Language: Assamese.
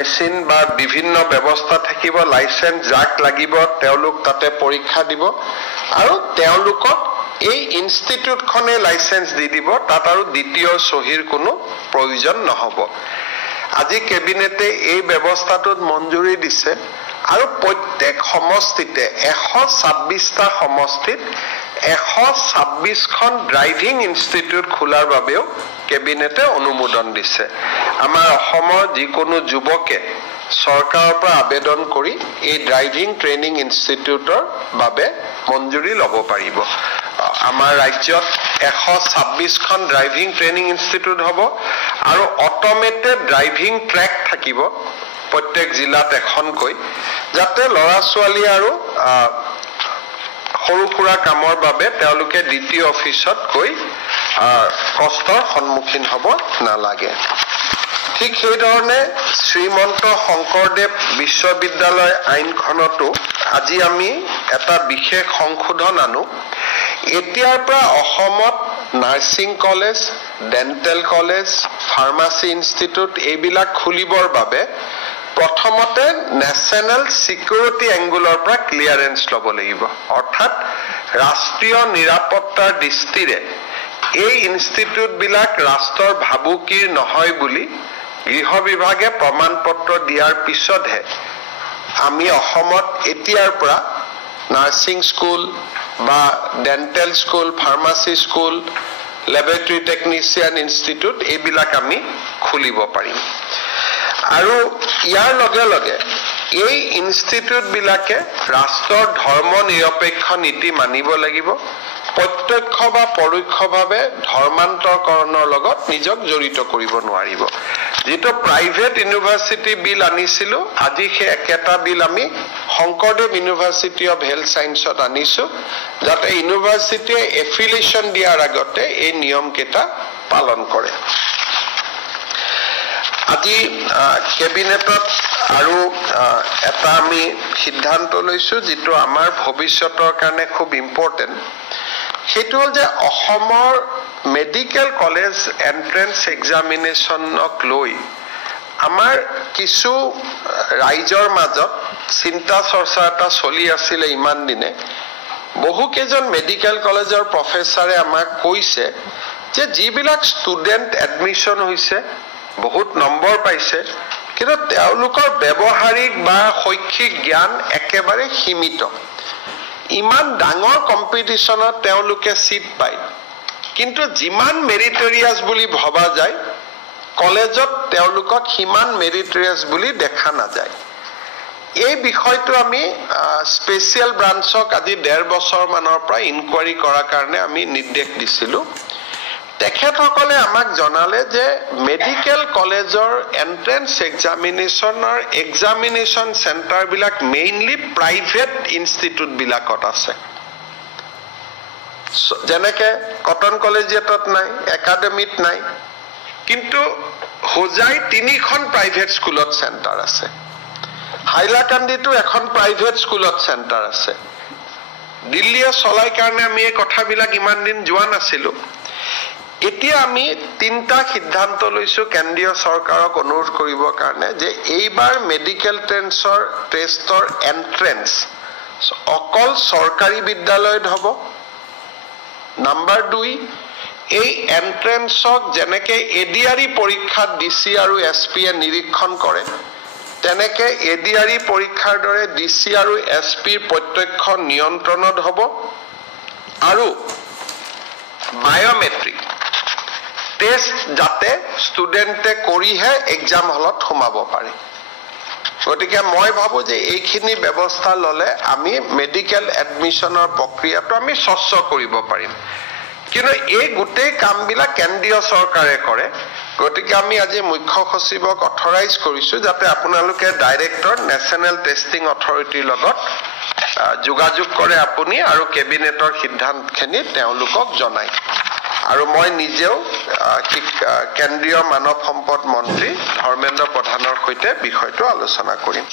মেচিন বা বিভিন্ন ব্যৱস্থা থাকিব লাইসেন্স যাক লাগিব তেওঁলোক তাতে পৰীক্ষা দিব আৰু তেওঁলোকক এই ইনষ্টিটিউটখনে লাইসেন্স দি দিব তাত আৰু দ্বিতীয় সহিৰ কোনো প্ৰয়োজন নহব আজি কেবিনেটে এই ব্যৱস্থাটোত মঞ্জুৰি দিছে আৰু প্ৰত্যেক সমষ্টিতে 126টা সমষ্টিত 126খন ড্ৰাইভিং ইনষ্টিটিউট খোলাৰ বাবেও কেবিনেটে অনুমোদন দিছে আমাৰ অসমৰ যিকোনো যুৱকে চৰকাৰৰ পৰা আবেদন কৰি এই ড্ৰাইভিং ট্ৰেইনিং ইনষ্টিটিউটৰ বাবে মঞ্জুৰি ল'ব পাৰিব আমাৰ ৰাজ্যত 126খন ড্ৰাইভিং ট্ৰেইনিং ইনষ্টিটিউট হ'ব আৰু অটোমেটেড ড্ৰাইভিং ট্ৰেক থাকিব প্ৰত্যেক জিলাত এখনকৈ যাতে লৰা ছোৱালী আৰু সৰু সুৰা কামৰ বাবে তেওঁলোকে দ্বিতীয় অফিচত গৈ কষ্টৰ সন্মুখীন হ'ব নালাগে ঠিক সেই ধৰণে শ্ৰীমন্ত শংকৰদেৱ বিশ্ববিদ্যালয় আইনখনতো আজি আমি এটা বিশেষ সংশোধন আনো এতিয়াৰ পৰা অসমত nursing college dental college ফাৰ্মাসী institute এইবিলাক খুলিবৰ বাবে প্ৰথমতে ন্যাশনাল সিকিউৰিটি এংগুলৰ পৰা ক্লিয়াৰেন্স ল'ব লাগিব অৰ্থাৎ ৰাষ্ট্ৰীয় নিৰাপত্তাৰ দৃষ্টিৰে এই ইনষ্টিটিউট বিলাক ৰাষ্ট্ৰৰ ভাবুকিৰ নহয় বুলি গৃহ বিভাগে প্ৰমাণপত্ৰ দিয়াৰ পিছতহে আমি অসমত এতিয়াৰ পৰা নাৰ্সিং স্কুল বা dental school pharmacy school laboratory technician institute এইবিলাক আমি খুলিব পাৰিম আৰু ইয়াৰ লগে লগে এই ইনষ্টিটিউট বিলাকে ৰাষ্ট্ৰৰ ধৰ্ম নিৰপেক্ষ নীতি মানিব লাগিব প্ৰত্যক্ষ বা পৰোক্ষভাৱে ধৰ্মান্তৰকৰণৰ লগত নিজক জড়িত কৰিব নোৱাৰিব যেটো প্ৰাইভেট ইউনিভাৰ্সিটি বিল আনিছিল আজি সেই একেটা বিল আমি শংকৰদেৱ ইউনিভাৰ্সিটি অফ হেলথ সায়েন্সত আনিছো যাতে ইউনিভাৰ্সিটিয়ে এফিলিয়েশন দিয়াৰ আগতে এই নিয়ম কেটা পালন কৰে আজি কেবিনেটত আৰু এটা আমি সিদ্ধান্ত লৈছো যেটো আমাৰ ভৱিষ্যতৰ কাৰণে খুব ইম্পৰ্টেন্ট সেটো হল যে অসমৰ মেডিকেল কলেজ এন্ট্ৰেন্স এক্সামিনেশনক লৈ আমাৰ কিছু ৰাইজৰ মাজত চিন্তা চৰ্চা এটা চলি আছিল ইমান দিনে বহু কেজন মেডিকেল কলেজৰ প্ৰফেসৰে আমাক কৈছে যে যিবিলাক ষ্টুডেন্ট এডমিশন হৈছে বহুত নম্বৰ পাইছে কিন্তু তেওঁলোকৰ ব্যৱহাৰিক বা শৈক্ষিক জ্ঞান একেবাৰে সীমিত ইমান ডাঙৰ কম্পিটিশনত তেওঁলোকে সিট পায় কিন্তু যিমান মেৰিটৰিয়াস বুলি ভবা যায় কলেজত তেওঁলোকক হিমান মেৰিটৰিয়াস বুলি দেখা নাযায় এই বিষয়টো আমি স্পেশাল ব্ৰাঞ্চক আজি 1.5 বছৰ মানৰ পৰা ইনকুৱাৰি কৰাৰ কাৰণে আমি নিৰ্দেশ দিছিলো তেখেতসকলে আমাক জনালে যে মেডিকেল কলেজৰ এন্ট্ৰেন্স এক্সামিনেশনৰ এক্সামিনেশন সেন্টাৰ বিলাক মেইনলি প্ৰাইভেট ইনষ্টিটিউট বিলাকত আছে যেনেকে কটন কলেজিয়েটত নাই একাডেমিত নাই কিন্তু হোজাই 3খন প্ৰাইভেট স্কুলত সেন্টাৰ আছে হাইলাকান্দিটো এখন প্ৰাইভেট স্কুলত সেন্টাৰ আছে দিল্লীয়ে চলাই কাৰণে আমি এই কথাবিলাক ইমান দিন যোৱা নাছিলো এতিয়া আমি তিনটা সিদ্ধান্ত লৈছো কেন্দ্ৰীয় চৰকাৰক অনুৰোধ কৰিবৰ কাৰণে যে এইবাৰ মেডিকেল টেষ্টৰ এন্ট্ৰেন্স অকল চৰকাৰী বিদ্যালয়ত হ'ব নাম্বাৰ 2 এই এন্ট্ৰেন্সক যেনেকে এডিআৰই পৰীক্ষাত ডিসি আৰু এসপিয়ে নিৰীক্ষণ কৰে তেনেকে এডিআৰই পৰীক্ষাৰ দৰে ডিসি আৰু এসপিৰ প্ৰত্যক্ষ নিয়ন্ত্ৰণত হ'ব আৰু বায়োমেট্ৰিক টেষ্ট যাতে ষ্টুডেন্টে কৰিহে এক্সাম হলত সোমাব পাৰে গতিকে মই ভাবো যে এইখিনি ব্যৱস্থা ললে আমি মেডিকেল এডমিশনৰ প্ৰক্ৰিয়াটো আমি স্বচ্ছ কৰিব পাৰিম কিন্তু এই গোটেই কামবিলাক কেন্দ্ৰীয় চৰকাৰে কৰে গতিকে আমি আজি মুখ্য সচিবক অথৰাইজ কৰিছো যাতে আপোনালোকে ডাইৰেক্টৰ নেশনাল টেষ্টিং অথৰিটিৰ লগত যোগাযোগ কৰে আপুনি আৰু কেবিনেটৰ সিদ্ধান্তখিনি তেওঁলোকক জনায় আৰু মই নিজেও কেন্দ্ৰীয় মানৱ সম্পদ মন্ত্ৰী ধৰ্মেন্দ্ৰ প্ৰধানৰ সৈতে বিষয়টো আলোচনা কৰিম